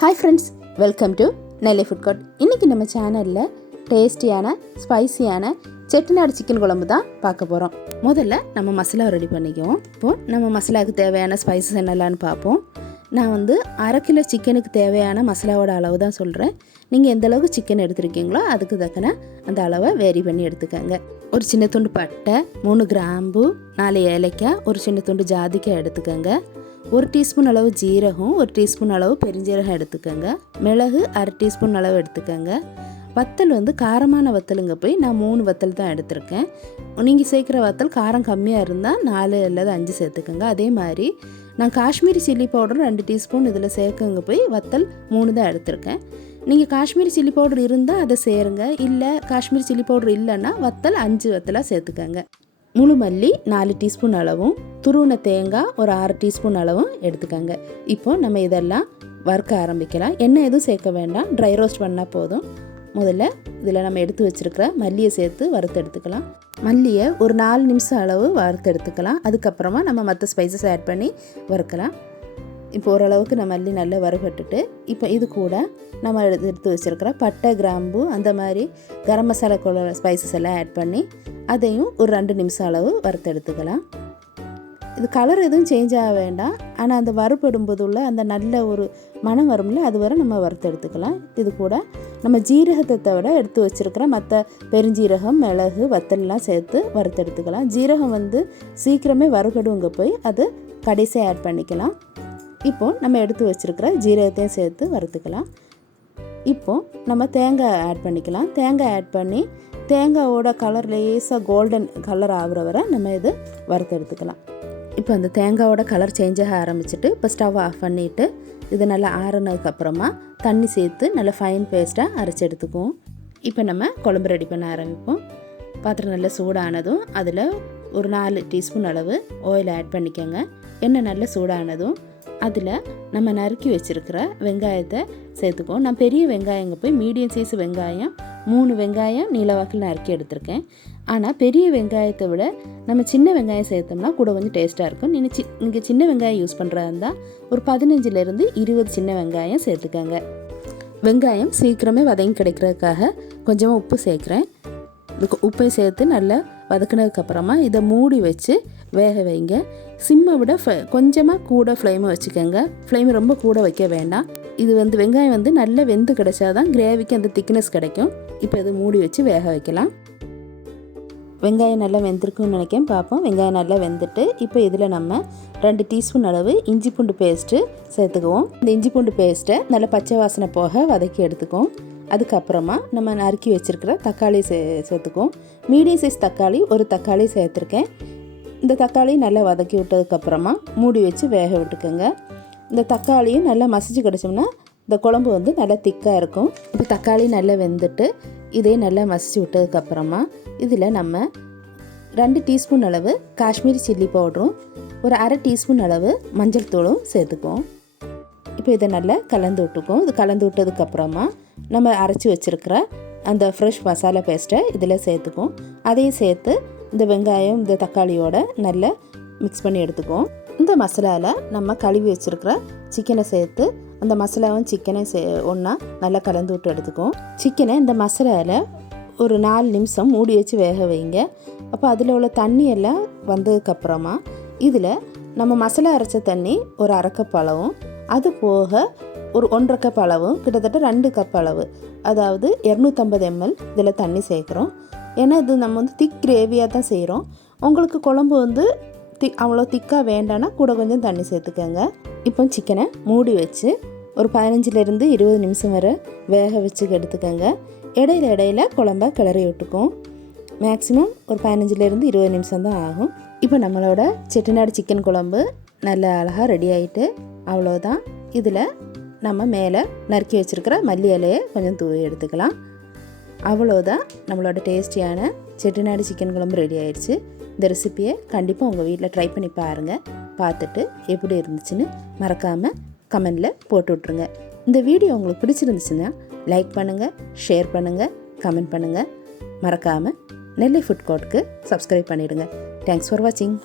Hi friends, welcome to Nellai Food Court. இன்னைக்கு நம்ம சேனல்ல டேஸ்டியான ஸ்பைசியான செட்டிநாடு சிக்கன் குழம்பு தான் பார்க்க போறோம். முதல்ல நம்ம மசாலா ரெடி பண்ணிக்குவோம். இப்போ நம்ம மசாலாக்கு தேவையான ஸ்பைசஸ் என்னெல்லாம் பார்ப்போம். நான் வந்து 1/2 கிலோ சிக்கனுக்கு தேவையான மசாலாவோட அளவு தான் சொல்கிறேன். நீங்கள் எந்த அளவுக்கு சிக்கன் எடுத்துருக்கீங்களோ அதுக்கு தக்கன அந்த அளவை வேரி பண்ணி எடுத்துக்கோங்க. ஒரு சின்ன துண்டு பட்டை, 3 கிராம்பு, 4 ஏலக்காய், ஒரு சின்ன துண்டு ஜாதிக்காய் எடுத்துக்கோங்க. 1 டீஸ்பூன் அளவு ஜீரகம், 1 டீஸ்பூன் அளவு பெருஞ்சீரகம் எடுத்துக்கோங்க. மிளகு 1/2 டீஸ்பூன் அளவு எடுத்துக்கோங்க. வத்தல் வந்து காரமான வத்தலுங்க போய் நான் 3 வத்தல் தான் எடுத்திருக்கேன். நீங்கள் சேர்க்குற வத்தல் காரம் கம்மியாக இருந்தால் 4 அல்லது 5 சேர்த்துக்கோங்க. அதே மாதிரி நான் காஷ்மீரி சில்லி பவுடர் 2 டீஸ்பூன் இதில் சேர்க்குங்க போய் வத்தல் 3 தான் எடுத்திருக்கேன். நீங்கள் காஷ்மீரி சில்லி பவுடர் இருந்தால் அதை சேருங்க, இல்லை காஷ்மீரி சில்லி பவுடர் இல்லைன்னா வத்தல் 5 வத்தலாக சேர்த்துக்கோங்க. முழு மல்லி 4 டீஸ்பூன் அளவும், துருவின தேங்காய் ஒரு 6 டீஸ்பூன் அளவும் எடுத்துக்கோங்க. இப்போ நம்ம இதெல்லாம் வறுக்க ஆரம்பிக்கலாம். எண்ணெய் எதுவும் சேர்க்க வேண்டாம், ட்ரை ரோஸ்ட் பண்ணால் போதும். முதல்ல இதில் நம்ம எடுத்து வச்சுருக்கிற மல்லியை சேர்த்து வறுத்து எடுத்துக்கலாம். மல்லியை ஒரு 4 நிமிஷம் அளவு வறுத்து எடுத்துக்கலாம். அதுக்கப்புறமா நம்ம மற்ற ஸ்பைசஸ் ஆட் பண்ணி வறுக்கலாம். இப்போ ஓரளவுக்கு நம்ம மல்லி நல்லா வறுபட்டுட்டு, இப்போ இது கூட நம்ம எடுத்து வச்சுருக்கிற பட்டை, கிராம்பு, அந்த மாதிரி கரம் மசாலா ஸ்பைசஸ் எல்லாம் ஆட் பண்ணி அதையும் ஒரு 2 நிமிஷம் அளவு வறுத்து எடுத்துக்கலாம். இது கலர் எதுவும் சேஞ்ச் ஆக வேண்டாம், ஆனால் அந்த வறுபடும்போது உள்ள அந்த நல்ல ஒரு மனம் வரும்ல, அது வரை நம்ம வறுத்து எடுத்துக்கலாம். இது கூட நம்ம ஜீரகத்தை தவிர எடுத்து வச்சுருக்கிற மற்ற பெருஞ்சீரகம், மிளகு, வத்தல்லாம் சேர்த்து வறுத்து எடுத்துக்கலாம். ஜீரகம் வந்து சீக்கிரமே வறுபடுங்க போய் அது கடைசியாக ஆட் பண்ணிக்கலாம். இப்போது நம்ம எடுத்து வச்சுருக்கிற ஜீரகத்தையும் சேர்த்து வறுத்துக்கலாம். இப்போது நம்ம தேங்காய் ஆட் பண்ணிக்கலாம். தேங்காய் ஆட் பண்ணி தேங்காயோட கலர் லேசாக கோல்டன் கலர் ஆகிற வரை நம்ம இது வறுத்து எடுத்துக்கலாம். இப்போ அந்த தேங்காயோட கலர் சேஞ்ச் ஆக ஆரம்பிச்சிட்டு இப்போ ஸ்டவ் ஆஃப் பண்ணிவிட்டு இது நல்லா ஆறுனதுக்கப்புறமா தண்ணி சேர்த்து நல்லா ஃபைன் பேஸ்ட்டாக அரைச்சி எடுத்துக்குவோம். இப்போ நம்ம குழம்பு ரெடி பண்ண ஆரம்பிப்போம். பாத்திரம் நல்லா சூடானதும் அதில் ஒரு 4 டீஸ்பூன் அளவு ஆயில் ஆட் பண்ணிக்கோங்க. எண்ணெய் நல்லா சூடானதும் அதில் நம்ம நறுக்கி வச்சுருக்கிற வெங்காயத்தை சேர்த்துக்குவோம். நான் பெரிய வெங்காயங்க போய் மீடியம் சைஸ் வெங்காயம் 3 வெங்காயம் நீளவாக்கில் நறுக்கி எடுத்திருக்கேன். ஆனால் பெரிய வெங்காயத்தை விட நம்ம சின்ன வெங்காயம் சேர்த்தோம்னா கூட கொஞ்சம் டேஸ்ட்டாக இருக்கும். நீங்கள் சின்ன வெங்காயம் யூஸ் பண்ணுறதா இருந்தால் ஒரு 15லேருந்து 20 சின்ன வெங்காயம் சேர்த்துக்கோங்க. வெங்காயம் சீக்கிரமே வதங்கி கிடைக்கிறதுக்காக கொஞ்சமாக உப்பு சேர்க்குறேன். உப்பை சேர்த்து நல்லா வதக்கினதுக்கப்புறமா இதை மூடி வச்சு வேக வைங்க. சிம்மை விட கொஞ்சமாக கூட ஃப்ளேமை வச்சுக்கோங்க. ஃப்ளேமை ரொம்ப கூட வைக்க வேண்டாம். இது வந்து வெங்காயம் வந்து நல்லா வெந்து கிடைச்சாதான் கிரேவிக்கு அந்த திக்னஸ் கிடைக்கும். இப்போ இது மூடி வச்சு வேக வைக்கலாம். வெங்காயம் நல்லா வெந்திருக்குன்னு நினைக்கிறேன். பார்ப்போம். வெங்காயம் நல்லா வெந்துட்டு இப்போ இதில் நம்ம 2 டீஸ்பூன் அளவு இஞ்சி பூண்டு பேஸ்ட்டு சேர்த்துக்குவோம். இந்த இஞ்சி பூண்டு பேஸ்ட்டை நல்லா பச்சை வாசனை போக வதக்கி எடுத்துக்குவோம். அதுக்கப்புறமா நம்ம நறுக்கி வச்சுருக்கிற தக்காளி சேர்த்துக்குவோம். மீடியம் சைஸ் தக்காளி ஒரு தக்காளி சேர்த்துருக்கேன். இந்த தக்காளி நல்லா வதக்கி விட்டதுக்கப்புறமா மூடி வச்சு வேக விட்டுக்கோங்க. இந்த தக்காளியும் நல்லா மசிச்சு கிடச்சோம்னா இந்த குழம்பு வந்து நல்லா திக்காக இருக்கும். இப்போ தக்காளி நல்லா வெந்துட்டு இதே நல்லா மசிச்சு விட்டதுக்கப்புறமா இதில் நம்ம 2 டீஸ்பூன் அளவு காஷ்மீரி சில்லி பவுடரும் ஒரு 1/2 டீஸ்பூன் அளவு மஞ்சள் தூளும் சேர்த்துக்குவோம். இப்போ இதை நல்லா கலந்து விட்டுக்குவோம். இது கலந்து விட்டதுக்கப்புறமா நம்ம அரைச்சி வச்சுருக்கிற அந்த ஃப்ரெஷ் மசாலா பேஸ்ட்டை இதில் சேர்த்துக்குவோம். அதையும் சேர்த்து இந்த வெங்காயம் இந்த தக்காளியோட நல்லா மிக்ஸ் பண்ணி எடுத்துக்குவோம். இந்த மசாலாவில் நம்ம கழுவி வச்சுருக்கிற சிக்கனை சேர்த்து அந்த மசாலாவும் சிக்கனை ஒன்றா நல்லா கலந்து விட்டு எடுத்துக்குவோம். சிக்கனை இந்த மசாலாவில் ஒரு 4 நிமிஷம் மூடி வச்சு வேக வைங்க. அப்போ அதில் உள்ள தண்ணியெல்லாம் வந்ததுக்கப்புறமா இதில் நம்ம மசாலா அரைச்ச தண்ணி ஒரு 1/2 கப் அளவும், அது போக ஒரு 1/2 கப் அளவும், கிட்டத்தட்ட 2 கப் அளவு, அதாவது 250 ml இதில் தண்ணி சேர்க்குறோம். ஏன்னா இது நம்ம வந்து திக் கிரேவியாக தான் செய்கிறோம். உங்களுக்கு குழம்பு வந்து அவ்வளோ திக்காக வேண்டான்னா கூட கொஞ்சம் தண்ணி சேர்த்துக்கோங்க. இப்போ சிக்கனை மூடி வச்சு ஒரு 15லேருந்து 20 நிமிஷம் வரை வேக வச்சு எடுத்துக்கோங்க. இடையில குழம்ப கிளறி விட்டுக்கும். மேக்ஸிமம் ஒரு 15லேருந்து 20 நிமிஷம் தான் ஆகும். இப்போ நம்மளோட செட்டிநாடு சிக்கன் குழம்பு நல்லா அழகாக ரெடி ஆகிட்டு அவ்வளோதான். இதில் நம்ம மேலே நறுக்கி வச்சுருக்கிற மல்லி இலையை கொஞ்சம் தூவி எடுத்துக்கலாம். அவ்வளோதான், நம்மளோட டேஸ்டியான செட்டிநாடு சிக்கன் குழம்பு ரெடி ஆயிடுச்சு. இந்த ரெசிப்பியை கண்டிப்பாக உங்கள் வீட்டில் ட்ரை பண்ணி பாருங்கள். பார்த்துட்டு எப்படி இருந்துச்சுன்னு மறக்காமல் கமெண்டில் போட்டு விட்ருங்க. இந்த வீடியோ உங்களுக்கு பிடிச்சிருந்துச்சுன்னா லைக் பண்ணுங்கள், ஷேர் பண்ணுங்கள், கமெண்ட் பண்ணுங்கள். மறக்காமல் நெல்லை ஃபுட் கோர்ட்டுக்கு சப்ஸ்கிரைப் பண்ணிவிடுங்க. தேங்க்ஸ் ஃபார் வாட்சிங்.